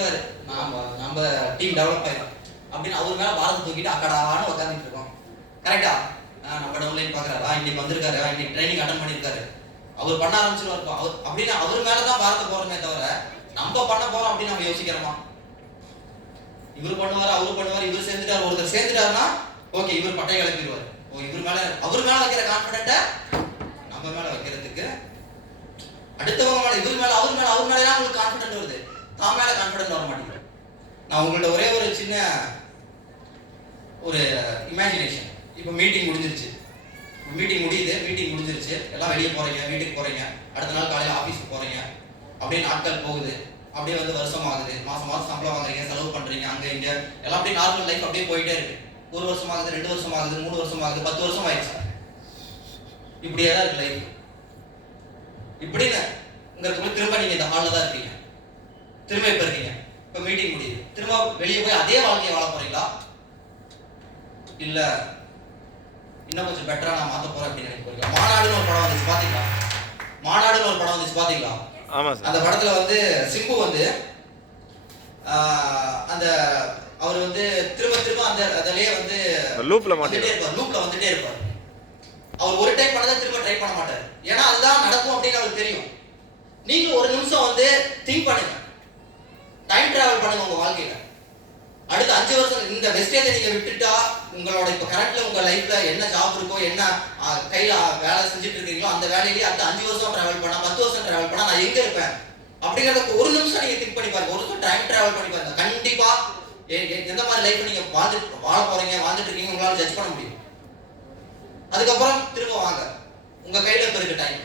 பண்ணிடுவாரு, நம்ம team develop ஆயிடும் அப்படின்னு அவர் மேல பாரத்தை தூக்கிட்டு அக்கடான்னு உட்காந்துட்டு இருக்கோம். கரெக்டா? நம்ம டவுன்லைன் பாக்குறாரா, இன்னைக்கு வந்திருக்காரு, இன்னைக்கு ட்ரைனிங் அட்டன் பண்ணிருக்காரு, அவர் பண்ண ஆரம்பிச்சிருவாரு அவர் அப்படின்னு அவர் மேலதான் பாரத்தை போறோமே தவிர நம்ம பண்ண போறோம் அப்படின்னு நம்ம யோசிக்கிறோமா? இவர் பண்ணுவாரு, அவரு பண்ணுவாரு, இவர் சேர்ந்துட்டாரு, ஒருத்தர் சேர்ந்துட்டாருன்னா ஓகே இவர் பட்டை கிளப்பிடுவாரு. இவர் மேல அவர் மேல வைக்கிற கான்பிடென்ட்ட நம்ம மேல வைக்கிறதுக்கு அடுத்தவங்க மேல இவர் மேல அவர் மேல உங்களுக்கு கான்பிடென்ட் வருது, தான் மேல கான்பிடென்ட் வர மாட்டேங்குது. நான் உங்கள்ட்ட ஒரே ஒரு சின்ன ஒரு இமேஜினேஷன். இப்போ மீட்டிங் முடிஞ்சிருச்சு, மீட்டிங் முடிஞ்சிருச்சு, எல்லாம் வெளியே போறீங்க, வீட்டுக்கு போறீங்க, அடுத்த நாள் காலையில் ஆஃபீஸுக்கு போறீங்க, அப்படியே நாட்கள் போகுது, அப்படியே வந்து வருஷம் ஆகுது, மாசம் சம்பளம் வாங்குறீங்க, செலவு பண்றீங்க, அங்க இங்க எல்லாம் அப்படியே நார்மல் லைஃப் அப்படியே போயிட்டே இருக்கு. 1 வருஷம் ஆகுது, 2 வருஷம் ஆகுது, 3 வருஷம் ஆகுது, 10 வருஷம் ஆயிடுச்சு. இப்படியே தான் இருக்கு லைஃப். இப்படின்னு திரும்ப நீங்க இந்த ஹால்ல தான் இருக்கீங்க, திரும்ப இப்ப இருக்கீங்க, இப்ப மீட்டிங் முடியுது, திரும்ப வெளியே போய் அதே வாழ்க்கையை வாழ போறீங்களா, இல்ல இன்னும் கொஞ்சம் பெட்டரா நான் மாத்த போறேன் அப்படின்னு நினைக்கிறீங்களா? மாநாடுன்னு ஒரு படம் வந்துச்சு பாத்தீங்களா? ஆமா சார். அந்த படத்துல வந்து சிம்பு வந்து அந்த அவர் வந்து திரும்ப அந்த அதிலேயே வந்து லூப்ல வந்துட்டே இருப்பார். அவர் ஒரு டைம் பண்ணதை திரும்ப ட்ரை பண்ண மாட்டார், ஏன்னா அதுதான் நடக்கும் அப்படின்னு அவருக்கு தெரியும். நீங்க ஒரு நிமிஷம் வந்து திங்க் பண்ணுங்க, டைம் டிராவல் பண்ணுங்க உங்க வாழ்க்கையில. அடுத்த 5 வருஷம் இந்த வெஸ்டேஜை நீங்க விட்டுட்டா உங்களோட இப்ப கரண்ட்ல உங்க லைஃப்ல என்ன ஜாப் இருக்கோ, என்ன கையில வேலை செஞ்சுட்டு இருக்கீங்களோ அந்த வேலையிலேயே அடுத்த 5 வருஷம் டிராவல் பண்ணா, 10 வருஷம் டிராவல் பண்ணா நான் எங்க இருப்பேன் அப்படிங்கறத ஒரு நிமிஷம் நீங்க திங்க் பண்ணி பாருங்க. ஒரு நிமிஷம் டைம் டிராவல் பண்ணி பாருங்க. கண்டிப்பா எந்த மாதிரி லைஃப் நீங்க வாழ போறீங்க, வாழ்ந்துட்டு இருக்கீங்க உங்களால ஜட்ஜ் பண்ண முடியும். அதுக்கப்புறம் திரும்ப வாங்க, உங்க கையில இப்ப இருக்க டைம்,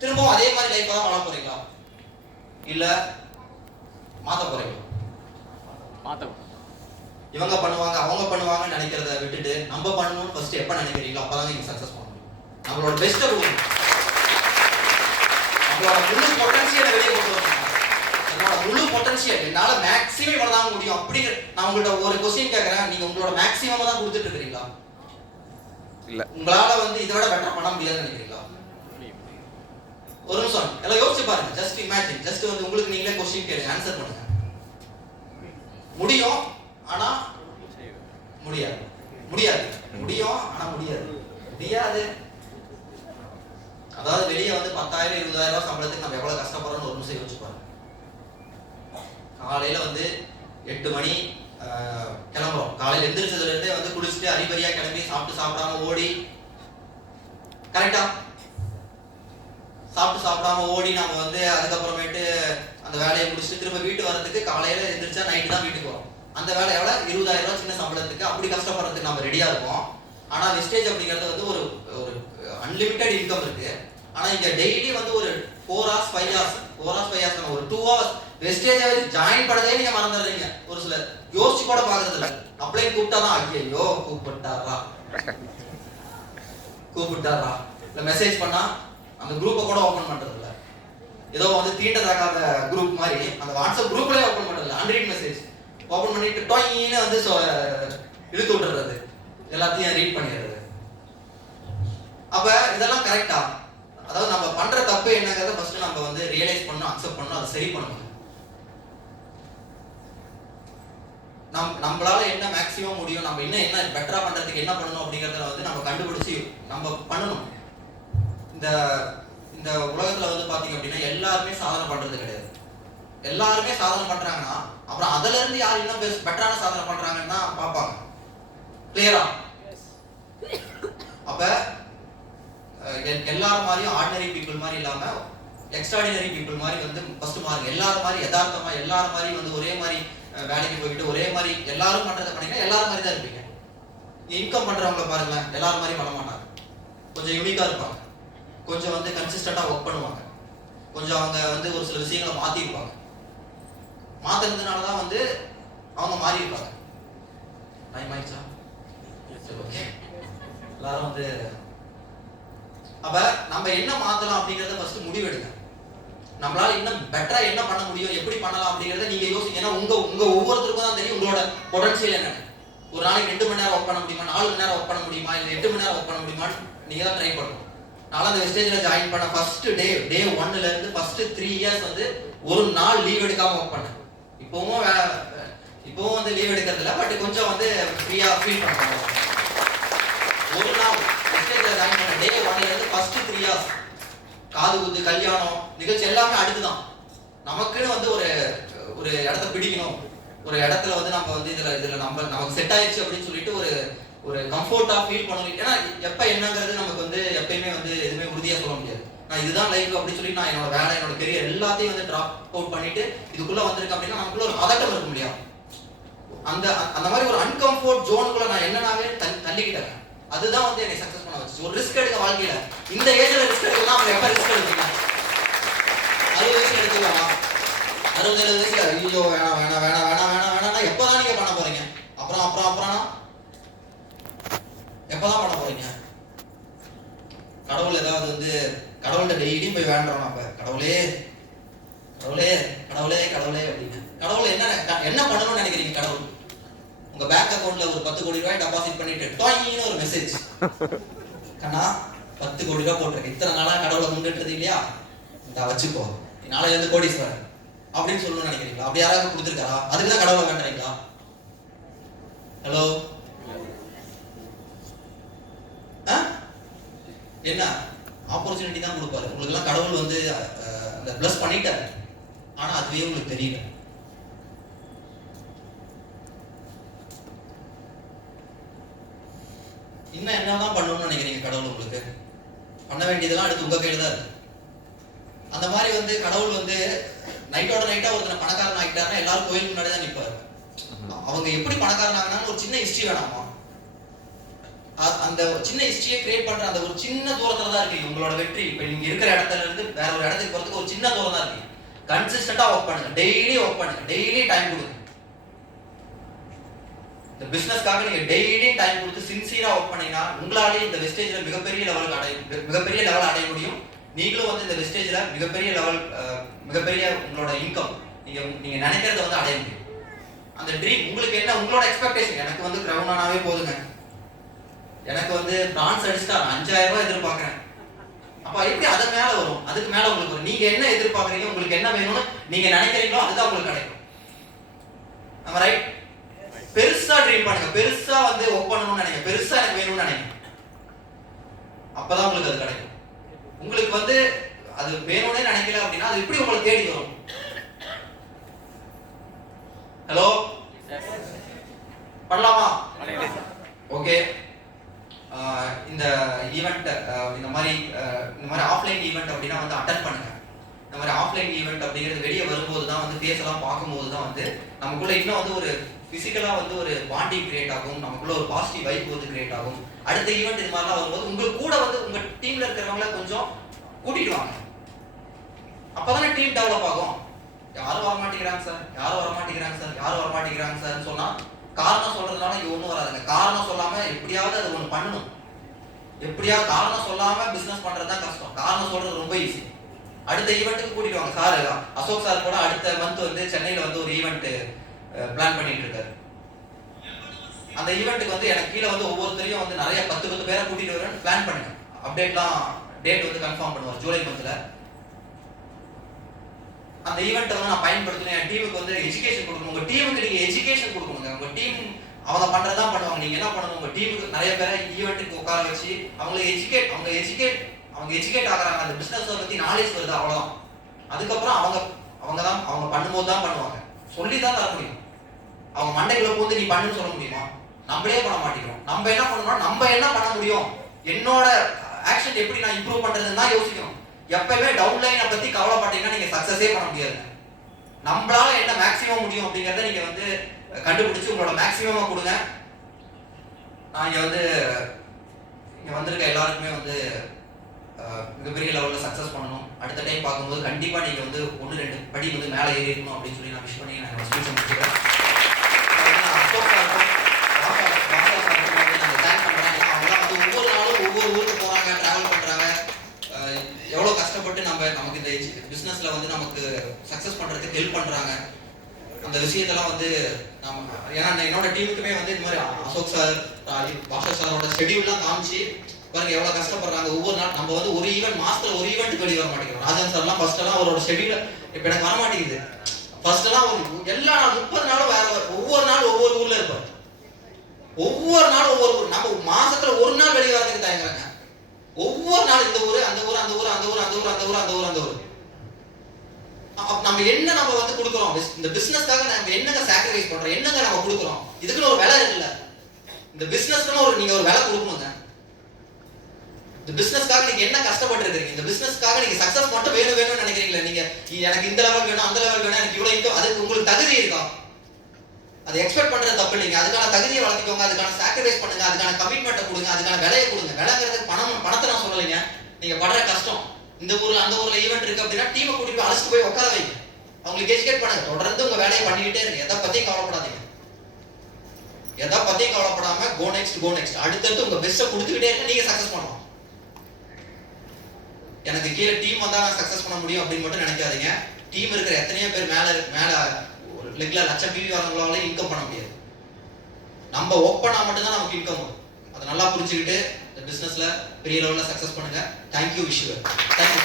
திரும்பவும் அதே மாதிரி லைஃப் தான் வாழ போறீங்களா, இல்ல மாத்த போறீங்களா? இவங்க பண்ணுவாங்க அவங்க பண்ணுவாங்கன்னு நினைக்கிறத விட்டுட்டு நம்ம பண்ணணும்னு ஃபர்ஸ்ட் எப்ப நினைக்கிறீங்களோ அப்பதான் நீங்க சக்சஸ் பண்ண முடியும். நம்மளோட பெஸ்ட்டை கொடுக்கணும், நம்மளோட முழு பொட்டன்ஷியலை வெளியே கொண்டு வரணும். என்னோட முழு பொட்டன்ஷியல் என்னால மேக்ஸிமம் இவ்வளவுதான் முடியும் அப்படின்னு நான் உங்கள்ட்ட ஒரு கொஸ்டின் கேட்கறேன், நீங்க உங்களோட மேக்ஸிமம் தான் கொடுத்துட்டு இருக்கீங்களா, இல்ல உங்களால வந்து இதை விட பெட்டரா பண்ண முடியாதுன்னு நினைக்கிறீங்களா? ஒரு நிமிஷம் எல்லாம் யோசிச்சு பாருங்க. ஜஸ்ட் இமேஜின், ஜஸ்ட் வந்து உங்களுக்கு நீங்களே கொஸ்டின் கேளுங்க, ஆன்சர் பண்ணுங்க. முடியும் ஆனா முடியாது, முடியும் ஆனா முடியாது. அதாவது வெளியே வந்து 10,000 20,000 சம்பளத்துக்கு நம்ம எவ்வளவு கஷ்டப்படுறோம்னு ஒரு நிமிஷம் யோசிச்சு பாருங்க. காலையில வந்து 8 மணி கிளம்புறோம், காலையில எந்திரிச்சதுல இருந்தே வந்து குளிச்சுட்டு அரிபரியா கிளம்பி சாப்பிடாம ஓடி, கரெக்டா? சாப்பிடாம ஓடி நம்ம வந்து அதுக்கப்புறமேட்டு அந்த வேலையை முடிச்சுட்டு திரும்ப வீட்டு வரதுக்கு காலையில எந்திரிச்சா நைட்டு தான் வீட்டுக்கு வரும். அந்த வேலை எவ்வளவு 20,000 சின்ன சம்பளத்துக்கு அப்படி கஷ்டப்படுறதுக்கு நம்ம ரெடியா இருக்கோம். ஆனா வெஸ்டேஜ் அப்படிங்கிறது வந்து ஒரு அன்லிமிட்டெட் இன்கம் இருக்கு. ஆனா இங்க டெய்லி வந்து ஒரு 4 hours 5 hours ஒரு 2 hours வெஸ்டேஜ் ஜாயின் பண்ணதே நீங்க மறந்துடுறீங்க. ஒரு சிலர் யோசிச்சு கூட பாக்குறது இல்ல. அப்ளை கூப்பிட்டாதான் ஐயோ கூப்பிட்டாரா இல்ல மெசேஜ் பண்ணா அந்த குரூப்பை கூட ஓபன் பண்றது இல்ல. ஏதோ வந்து தீண்டத்தகாத குரூப் மாதிரி அந்த வாட்ஸ்அப் குரூப்லயே ஓபன் பண்றது இல்ல. அன்ரீட் மெசேஜ் ஓபன் பண்ணிட்டு டொயின்னு வந்து இழுத்து விட்டுறது, எல்லாத்தையும் ரீட் பண்ணிடுறது. அப்ப இதெல்லாம் கரெக்டா? அதாவது நம்ம பண்ற தப்பு என்னங்கிறத ஃபர்ஸ்ட் நம்ம வந்து ரியலைஸ் பண்ணணும், அக்செப்ட் பண்ணணும், அதை சரி பண்ணணும். நம்மளால என்ன மேக்ஸிமம் முடியும், நம்ம இன்னும் என்ன பெட்டரா பண்றதுக்கு என்ன பண்ணணும் அப்படிங்கறத வந்து நம்ம கண்டுபிடிச்சு நம்ம பண்ணணும். இந்த உலகத்துல வந்து பாத்தீங்க அப்படின்னா எல்லாருமே சாதனை பண்றது கிடையாது. எல்லாருமே சாதனை பண்றாங்கன்னா அப்புறம் அதுல இருந்து யார் இன்னும் பெட்டரான சாதனை பண்றாங்கன்னு தான் பார்ப்பாங்க. கிளியரா? அப்ப எல்லாரும் மாதிரியும் ஆர்டினரி பீப்புள் மாதிரி இல்லாம எக்ஸ்ட்ராடினரி பீப்புள் மாதிரி வந்து ஃபர்ஸ்ட் மாறுங்க. எல்லாரும் மாதிரி யதார்த்தமா எல்லாரும் மாதிரி வந்து ஒரே மாதிரி வேலைக்கு போயிட்டு ஒரே மாதிரி எல்லாரும் பண்றதை பண்ணீங்கன்னா எல்லாரும் மாதிரி தான் இருப்பீங்க. இன்கம் பண்றவங்களை பாருங்க, எல்லாரும் மாதிரி பண்ண மாட்டாங்க. கொஞ்சம் யூனிக்கா இருப்பாங்க, கொஞ்சம் வந்து கன்சிஸ்டண்டா ஒர்க் பண்ணுவாங்க, கொஞ்சம் அவங்க வந்து ஒரு சில விஷயங்களை மாத்திருப்பாங்க. மாத்தினதுனாலதான் வந்து அவங்க மாறி இருப்பாங்க. டைம் ஆயிடுச்சா? சரி, ஓகே. எல்லாரும் வந்து அப்ப நம்ம என்ன மாத்தலாம் அப்படிங்கறத ஃபர்ஸ்ட் முடிவெடுங்க. நம்மளால இன்னும் பெட்டரா என்ன பண்ண முடியும், எப்படி பண்ணலாம் அப்படிங்கறத நீங்க யோசிங்க. ஏன்னா உங்க ஒவ்வொருத்தருக்கும் தான் தெரியும் உங்களோட பொட்டன்ஷியல் என்ன. ஒரு நாளைக்கு 2 மணி நேரம் ஒர்க் பண்ண முடியுமா, 4 மணி நேரம் ஒர்க் பண்ண முடியுமா, இல்ல 8 மணி நேரம் ஒர்க் பண்ண முடியுமான்னு நீங்க தான் ட்ரை பண்ணணும். நான் அந்த வெஸ்டேஜ்ல ஜாயின் பண்ண ஃபர்ஸ்ட் டே 1ல இருந்து ஃபர்ஸ்ட் 3 இயர்ஸ் வந்து ஒரு நாள் லீவ் எடுக்காம ஒர்க் பண்ணேன். இப்பவும் இப்போவும் வந்து லீவ் எடுக்கிறது இல்லை, பட் கொஞ்சம் வந்து ஃப்ரீயா ஃபீல் பண்ணுவாங்க. ஒரு நாள் எஸ்டேட்ல ஜாயின் பண்ண டே 1 இருந்து ஃபர்ஸ்ட் 3 இயர்ஸ் காது குத்து, கல்யாணம், நிகழ்ச்சி எல்லாமே அடுத்துதான். நமக்குன்னு வந்து ஒரு இடத்த பிடிக்கணும், ஒரு இடத்துல வந்து நம்ம வந்து இதுல நமக்கு செட் ஆயிடுச்சு அப்படின்னு சொல்லிட்டு ஒரு கம்ஃபர்ட்டா ஃபீல் பண்ணணும். ஏன்னா எப்ப என்னங்கிறது நமக்கு வந்து எப்பயுமே வந்து எதுவுமே உறுதியா சொல்ல முடியாது. நான் இதுதான் லைஃப் அப்படின்னு சொல்லி நான் என்னோட வேலை, என்னோட கெரியர் எல்லாத்தையும் வந்து டிராப் அவுட் பண்ணிட்டு இதுக்குள்ள வந்திருக்கேன் அப்படின்னா நமக்குள்ள ஒரு பதட்டம் இருக்க முடியாது. அந்த மாதிரி ஒரு அன்கம்ஃபர்ட் ஜோனுக்குள்ள நான் என்னன்னாவே தள்ளிக்கிட்டேன். அதுதான் வந்து என்னை சக்சஸ் பண்ண வச்சு. ஒரு ரிஸ்க் எடுக்க வாழ்க்கையில இந்த ஏஜ்ல ரிஸ்க் எடுக்கலாம். அப்புறம் எப்ப ரிஸ்க் எடுத்தீங்க? 60 வயசுல எடுத்துக்கலாமா? 60 வயசுல ஐயோ வேணாம் வேணாம் வேணாம் வேணாம் வேணாம் வேணாம்னா எப்பதான் நீங்க பண்ண போறீங்க? அப்புறம் எப்பதான் பண்ண போறீங்க? கடவுள் ஏதாவது வந்து கடவுள்கிட்ட டெய்லியும் போய் வேண்டுறோம் நம்ம, கடவுளே கடவுளே கடவுளே கடவுளே அப்படின்னு. கடவுள் என்ன பண்ணணும்னு நினைக்கிறீங்க? கடவுள் உங்க பேங்க் அக்கவுண்ட்ல ஒரு 10 கோடி ரூபாய் டெபாசிட் பண்ணிட்டு டாயின்னு ஒரு மெசேஜ், கண்ணா 10 கோடி ரூபாய் போட்டிருக்கு, இத்தனை நாளா கடவுளை முன்னிட்டு இல்லையா, இதை வச்சுக்கோ, நாளைல இருந்து கோடீஸ்வரன் அப்படின்னு சொல்லணும்னு நினைக்கிறீங்களா? அப்படி யாராவது கொடுத்துருக்காரா? அதுக்குதான் கடவுளை வேண்டுறீங்களா? ஹலோ, என்ன ஆப்பர்ச்சுனிட்டி தான் கொடுப்பாரு உங்களுக்கு எல்லாம். கடவுள் வந்து அந்த பிளஸ் பண்ணிட்டாரு, ஆனா அதுவே உங்களுக்கு தெரியல. இன்னும் என்னதான் பண்ணணும்னு நினைக்கிறீங்க? கடவுள் உங்களுக்கு பண்ண வேண்டியதெல்லாம் அடுத்து உங்க கையில தான் இருக்கு. அந்த மாதிரி வந்து கடவுள் வந்து நைட்டோட நைட்டா ஒருத்தனை பணக்காரன் ஆகிட்டாருன்னா எல்லாரும் கோயில் முன்னாடி தான் நிற்பாரு. அவங்க எப்படி பணக்காரன் ஆகினாலும் ஒரு சின்ன ஹிஸ்டரி வேணாமா? அந்த சின்ன ஹிஸ்டரியை கிரியேட் பண்ற அந்த ஒரு சின்ன தூரத்துல தான் இருக்கு உங்களோட வெற்றி. இப்ப நீங்க இருக்கிற இடத்துல இருந்து வேற ஒரு இடத்துக்கு போறதுக்கு ஒரு சின்ன தூரம் தான் இருக்கு. கன்சிஸ்டன்டா ஒர்க் பண்ணுங்க, டெய்லி ஒர்க் பண்ணுங்க, டெய்லி டைம் கொடுங்க. இந்த பிசினஸ்க்காக நீங்க டெய்லி டைம் கொடுத்து சின்சியரா ஒர்க் பண்ணீங்கன்னா உங்களாலே இந்த வெஸ்டேஜ்ல மிகப்பெரிய லெவல் அடைய முடியும். நீங்களும் வந்து இந்த வெஸ்டேஜ்ல மிகப்பெரிய உங்களோட இன்கம் நீங்க நினைக்கிறத வந்து அடைய முடியும். அந்த ட்ரீம் உங்களுக்கு என்ன, உங்களோட எக்ஸ்பெக்டேஷன், எனக்கு வந்து கிரவுண்ட் ஆனாவே போதுங்க, எனக்கு வந்து பிரான்ஸ் அடிச்சுட்டா 5000 ரூபாய் எதிர்பார்க்கிறேன். அப்ப எப்படி அது மேல வரும்? அதுக்கு மேல உங்களுக்கு வரும். நீங்க என்ன எதிர்பார்க்கறீங்க, உங்களுக்கு என்ன வேணும்னு நீங்க நினைக்கிறீங்களோ அதுதான் உங்களுக்கு கிடைக்கும். நம்ம ரைட்? பெருசா ட்ரீம் பண்ணுங்க, பெருசா வந்து ஒர்க் பண்ணணும்னு நினைங்க, பெருசா எனக்கு வேணும்னு நினைங்க. அப்பதான் உங்களுக்கு அது கிடைக்கும். உங்களுக்கு வந்து அது வேணும்னே நினைக்கல அப்படின்னா அது எப்படி உங்களுக்கு தேடி வரும்? ஹலோ, பண்ணலாமா? ஓகே. இந்த ஈவெண்ட் இந்த மாதிரி ஆஃப்லைன் ஈவெண்ட் அப்படின்னா வந்து அட்டெண்ட் பண்ணுங்க. இந்த மாதிரி ஆஃப்லைன் ஈவெண்ட் அப்படிங்கிறது வெளியே வரும்போது தான் வந்து ஃபேஸ் எல்லாம் பார்க்கும்போது தான் வந்து நமக்குள்ள இன்னும் வந்து ஒரு பிசிக்கலா வந்து ஒரு பாண்டிங் கிரியேட் ஆகும், நமக்குள்ள ஒரு பாசிட்டிவ் வைப் வந்து கிரியேட் ஆகும். அடுத்த ஈவெண்ட் இது மாதிரிலாம் வரும்போது உங்களுக்கு கூட வந்து உங்க டீம்ல இருக்கிறவங்கள கொஞ்சம் கூட்டிட்டு வாங்க. அப்பதானே டீம் டெவலப் ஆகும். யாரும் வரமாட்டேங்கிறாங்க சார், யாரும் வரமாட்டேங்கிறாங்க சார், யாரும் வரமாட்டேங்கிறாங்க சார் சொன்னா காரணம் சொல்றதுனால இங்க ஒண்ணும் வராதுங்க. காரணம் சொல்லாம எப்படியாவது அது ஒண்ணு பண்ணணும். எப்படியாவது காரணம் சொல்லாம பிசினஸ் பண்றதுதான் கஷ்டம், காரணம் சொல்றது ரொம்ப ஈஸி. அடுத்த ஈவெண்ட்டுக்கு கூட்டிட்டு வாங்க. சார் அசோக் சார் கூட அடுத்த மந்த் வந்து சென்னையில வந்து ஒரு ஈவெண்ட் பிளான் பண்ணிட்டு இருக்காரு. அந்த ஈவெண்ட்டுக்கு வந்து எனக்கு கீழே வந்து ஒவ்வொருத்தரையும் வந்து நிறைய 10 பேரை கூட்டிட்டு வரேன்னு பிளான் பண்ணுங்க. அப்டேட்லாம் டேட் வந்து கன்ஃபார்ம் பண்ணுவார் ஜூலை மந்த்ல. அந்த ஈவெண்ட்டை வந்து நான் பயன்படுத்தணும். என் டீமுக்கு வந்து எஜுகேஷன் கொடுக்கணும். உங்க டீமுக்கு நீங்க எஜுகேஷன் கொடுக்கணுங்க. உங்க டீம் அவங்க பண்றதா பண்ணுவாங்க. நீங்க என்ன பண்ணணும், உங்க டீமுக்கு நிறைய பேரை ஈவெண்ட்டுக்கு உட்கார வச்சு அவங்களை எஜுகேட் ஆகுறாங்க. அந்த பிசினஸ் பத்தி நாலேஜ் வருது, அவ்வளவுதான். அதுக்கப்புறம் அவங்க பண்ணும்போது தான் பண்ணுவாங்க, சொல்லி தான் தர முடியும். அவங்க மண்டைக்குள்ள போது நீ பண்ணுன்னு சொல்ல முடியுமா? நம்மளே பண்ண மாட்டேங்கிறோம். நம்ம என்ன பண்ணணும், நம்ம என்ன பண்ண முடியும், என்னோட ஆக்ஷன் எப்படி நான் இம்ப்ரூவ் பண்றதுன்னு தான் யோசிக்கணும். எப்பவுமே டவுன்லைனை பத்தி கவலைப்பட்டீங்கன்னா நீங்க சக்சஸே பண்ண முடியாது. நம்மளால என்ன மேக்ஸிமம் முடியும் அப்படிங்கறத நீங்க வந்து கண்டுபிடிச்சு உங்களோட மேக்ஸிமமா கொடுங்க. நான் இங்க வந்திருக்க எல்லாருக்குமே வந்து மிகப்பெரிய லெவல்ல சக்சஸ் பண்ணணும். அடுத்த டைம் பார்க்கும்போது கண்டிப்பா நீங்க வந்து 1-2 படி வந்து மேலே ஏறி இருக்கணும் அப்படின்னு சொல்லி நான் விஷ் பண்ணி நான் ஸ்பீச் முடிச்சுக்கிறேன். ஒவ்வொரு நாளும் ஒவ்வொரு ஊருக்கு போறாங்க, டிராவல் பண்றாங்க. எவ்வளவு கஷ்டப்பட்டு நமக்கு இந்த பிசினஸ்ல வந்து நமக்கு சக்சஸ் பண்றதுக்கு ஹெல்ப் பண்றாங்க. அந்த விஷயத்தெல்லாம் வந்து ஏன்னா என்னோட டீமுக்குமே வந்து இந்த மாதிரி அசோக் சார், பாஷா சாரோட ஷெட்யூல்லாம் காமிச்சு பாருங்க எவ்வளவு கஷ்டப்படுறாங்க. ஒவ்வொரு நாள் நம்ம வந்து ஒரு ஈவெண்ட் மாசத்துல ஒரு ஈவெண்ட் வெளியே வர மாட்டேங்கிறோம். ராஜன் சார்லாம் ஃபர்ஸ்ட் எல்லாம் அவரோட ஷெட்யூல் இப்ப எனக்கு வர மாட்டேங்குது. ஃபர்ஸ்ட் எல்லாம் எல்லா 30 நாளும் வேற ஒவ்வொரு ஒவ்வொரு நாளும் நம்ம மாசத்துல ஒரு நாள் வெளியே வரதுக்கு தயங்குறாங்க. ஒவ்வொரு நாள் இந்த ஊரு அந்த ஊர் அந்த ஊர் அந்த ஊர் அந்த ஊர் அந்த ஊர் அந்த ஊர் அந்த ஊர். நம்ம என்ன நம்ம வந்து கொடுக்குறோம் இந்த பிசினஸ்க்காக, நம்ம என்னங்க சாக்ரிஃபைஸ் பண்றோம், என்னங்க நம்ம கொடுக்குறோம்? இதுக்குன்னு ஒரு விலை இருக்குல்ல. இந்த பிசினஸ்க்கு நீங்க ஒரு விலை கொடுக்கணுங்க. இந்த பிசினஸ்க்காக நீங்க என்ன கஷ்டப்பட்டு இருக்கீங்க? இந்த பிசினஸ்க்காக நீங்க சக்சஸ் மட்டும் வேணும்னு நினைக்கிறீங்களா? நீங்க எனக்கு இந்த லெவல் வேணும் அந்த லெவல் வேணும், எனக்கு இவ்வளவு இன்கம், அதுக்கு உங்களுக்கு தகுதி இருக்கா? அதை எக்ஸ்பெக்ட் பண்றது தப்பு இல்லைங்க. அதுக்கான தகுதியை வளர்த்துக்கோங்க, அதுக்கான சாக்ரிஃபைஸ் பண்ணுங்க, அதுக்கான கமிட்மெண்ட்டை கொடுங்க, அதுக்கான விலையை கொடுங்க. விலைங்கிறது பணத்தை நான் சொல்லலைங்க. நீங்க படுற கஷ்டம், இந்த ஊர்ல அந்த ஊர்ல ஈவென்ட் இருக்கு அப்படின்னா டீமை கூட்டிட்டு போய் அழைச்சிட்டு போய் உட்கார வைங்க, அவங்களுக்கு எஜுகேட் பண்ணுங்க. தொடர்ந்து உங்க வேலையை பண்ணிக்கிட்டே இருங்க. எதை பத்தியும் கவலைப்படாதீங்க. எதை பத்தியும் கவலைப்படாம கோ நெக்ஸ்ட் அடுத்தடுத்து உங்க பெஸ்ட்டை கொடுத்துக்கிட்டே இருங்க. நீங்க சக்சஸ் பண்ணலாம். எனக்கு கீழே டீம் வந்தா நான் சக்சஸ் பண்ண முடியும் அப்படின்னு மட்டும் நினைக்காதீங்க. டீம் இருக்கிற எத்தனையோ பேர் மேல ஒரு லெக்ல லட்சம் பிவி வரவங்களால இன்கம் பண்ண முடியாது. நம்ம ஒர்க் பண்ணா மட்டும்தான் நமக்கு இன்கம் வரும். அதை நல்லா புரிஞ்சுக்கிட்டு இந்த பிசினஸ்ல பெரிய லெவல்ல சக்சஸ் பண்ணுங்க. தேங்க்யூ. Wish you. தேங்க்யூ.